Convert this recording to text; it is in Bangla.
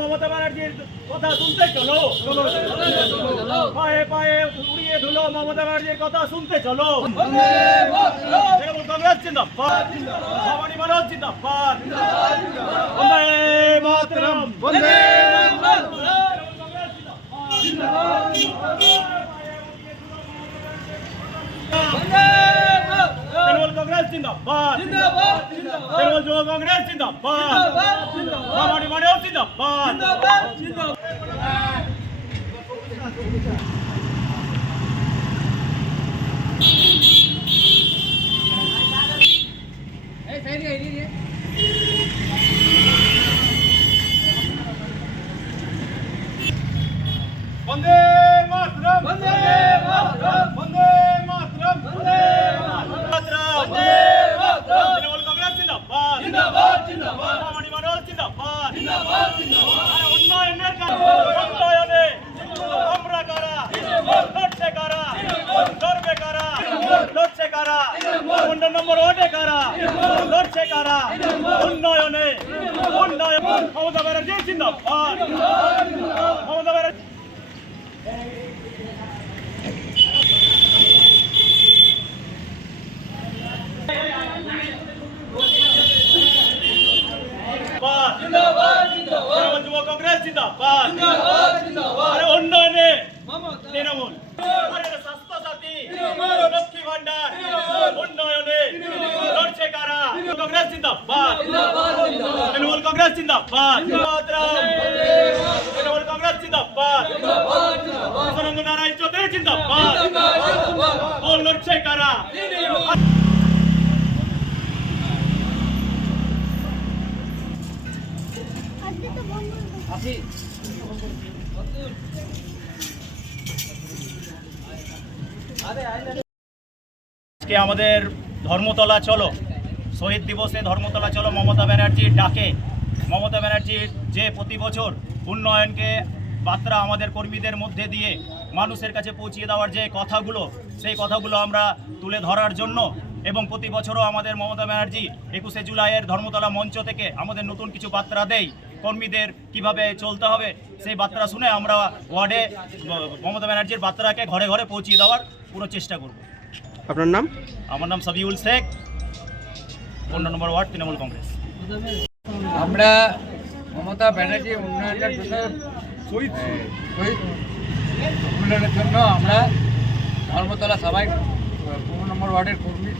মমতা ব্যানার্জির কথা শুনতে চলো। পায়ে পায়ে উড়িয়ে ধুলো মমতা ব্যানার্জির কথা শুনতে চলো। কংগ্রেস জিন্দাবাদ। ভবানী মানুষ জিন্দাবাদ। তৃণমূল কংগ্রেস জিন্দাবাদ তৃণমূল যুব কংগ্রেস জিন্দাবাদ ভবানী মানুষ জিন্দাবাদ বন্দে মাতরম বন্দে মাতরম বন্দে মাতরম বন্দে মাতরম বন্দে মাতরম তৃণমূল কংগ্রেস জিন্দাবাদ জিন্দাবাদ জিন্দাবাদ ভবানী মানুষ জিন্দাবাদ জিন্দাবাদ জিন্দাবাদ উন্নয়নের কাজ উন্নয়নে আমরা কারা লড়ছে কারা লড়বে কারা লড়ছে কারা পনেরো নম্বর ওটে কারা? লড়ছে কারা? উন্নয়নে উন্নয়ন মমতা ব্যানার্জি জিন্দাবাদ। মমতা ব্যানার্জি জিন্দাবাদ তৃণমূল যুব কংগ্রেস জিন্দাবাদ। আরে উন্নয়নে তৃণমূল। স্বাস্থ্য সাথী লক্ষ্মী ভান্ডার উন্নয়নে লড়ছে কারা? কংগ্রেস জিন্দাবাদ। তৃণমূল কংগ্রেস জিন্দাবাদ। তৃণমূল কংগ্রেস জিন্দাবাদ। সনন্দ নারায়ণ চৌধুরী জিন্দাবাদ। ও লড়ছে কারা? তো বন্ধ আজকে আমাদের ধর্মতলা চলো। শহীদ দিবসে ধর্মতলা চলো, মমতা ব্যানার্জির ডাকে। মমতা ব্যানার্জির যে প্রতি বছর উন্নয়নকে বার্তা আমাদের কর্মীদের মধ্যে দিয়ে মানুষের কাছে পৌঁছিয়ে দেওয়ার যে কথাগুলো, সেই কথাগুলো আমরা তুলে ধরার জন্য এবং প্রতি বছরও আমাদের মমতা ব্যানার্জি একুশে জুলাইয়ের ধর্মতলা মঞ্চ থেকে আমাদের নতুন কিছু বার্তা দেয়। কর্মীদের কীভাবে চলতে হবে সেই বার্তা শুনে আমরা ওয়ার্ডে মমতা ব্যানার্জির বার্তাকে ঘরে ঘরে পৌঁছিয়ে দেওয়ার পুরো চেষ্টা করব। আপনার নাম? আমার নাম সাবিউল শেখ পনেরো নম্বর ওয়ার্ড তৃণমূল কংগ্রেস। আমরা মমতা ব্যানার্জি উন্নয়নের জন্য উন্নয়নের জন্য আমরা ধর্মতলা সবাই পনেরো নম্বর ওয়ার্ডের কর্মী